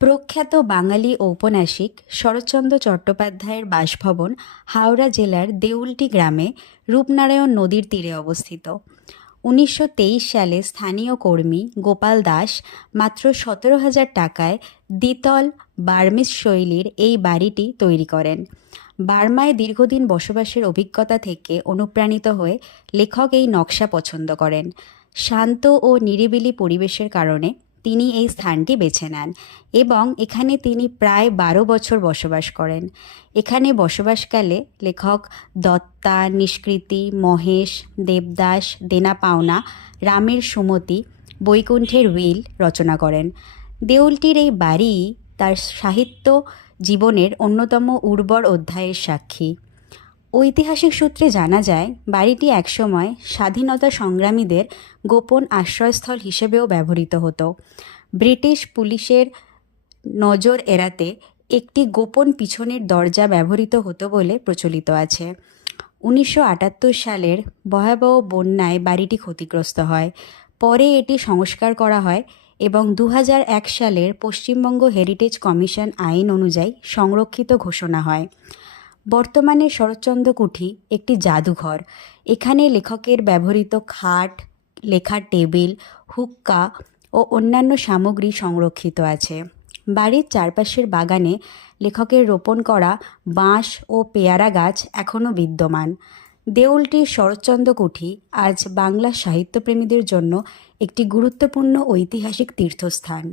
প্রখ্যাত বাঙালি ঔপন্যাসিক শরৎচন্দ্র চট্টোপাধ্যায়ের বাসভবন হাওড়া জেলার দেউলটি গ্রামে রূপনারায়ণ নদীর তীরে অবস্থিত। ১৯২৩ সালে স্থানীয় কর্মী গোপাল দাস মাত্র ১৭,০০০ টাকায় দ্বিতল বার্মিজ শৈলীর এই বাড়িটি তৈরি করেন। বার্মায় দীর্ঘদিন বসবাসের অভিজ্ঞতা থেকে অনুপ্রাণিত হয়ে লেখক এই নকশা পছন্দ করেন। শান্ত ও নিরিবিলি পরিবেশের কারণে তিনি এই স্থানটি বেছে নেন এবং এখানে তিনি প্রায় ১২ বছর বসবাস করেন। এখানে বসবাসকালে লেখক দত্তা, নিষ্কৃতি, মহেশ, দেবদাস, দেনা পাওনা, রামের সুমতি, বৈকুণ্ঠের উইল রচনা করেন। দেউলটির এই বাড়ি তার সাহিত্য জীবনের অন্যতম উর্বর অধ্যায়ের সাক্ষী। ঐতিহাসিক সূত্রে জানা যায়, বাড়িটি একসময় স্বাধীনতা সংগ্রামীদের গোপন আশ্রয়স্থল হিসেবেও ব্যবহৃত হতো। ব্রিটিশ পুলিশের নজর এড়াতে একটি গোপন পিছনের দরজা ব্যবহৃত হতো বলে প্রচলিত আছে। ১৯৭৮ সালের ভয়াবহ বন্যায় বাড়িটি ক্ষতিগ্রস্ত হয়। পরে এটি সংস্কার করা হয় এবং ২০০১ সালের পশ্চিমবঙ্গ হেরিটেজ কমিশন আইন অনুযায়ী সংরক্ষিত ঘোষণা হয়। বর্তমানে শরৎচন্দ্র কুঠি একটি জাদুঘর। এখানে লেখকের ব্যবহৃত খাট, লেখার টেবিল, হুক্কা ও অন্যান্য সামগ্রী সংরক্ষিত আছে। বাড়ির চারপাশের বাগানে লেখকের রোপণ করা বাঁশ ও পেয়ারা গাছ এখনও বিদ্যমান। দেউলটির শরৎচন্দ্র কুঠি আজ বাংলা সাহিত্যপ্রেমীদের জন্য একটি গুরুত্বপূর্ণ ঐতিহাসিক তীর্থস্থান।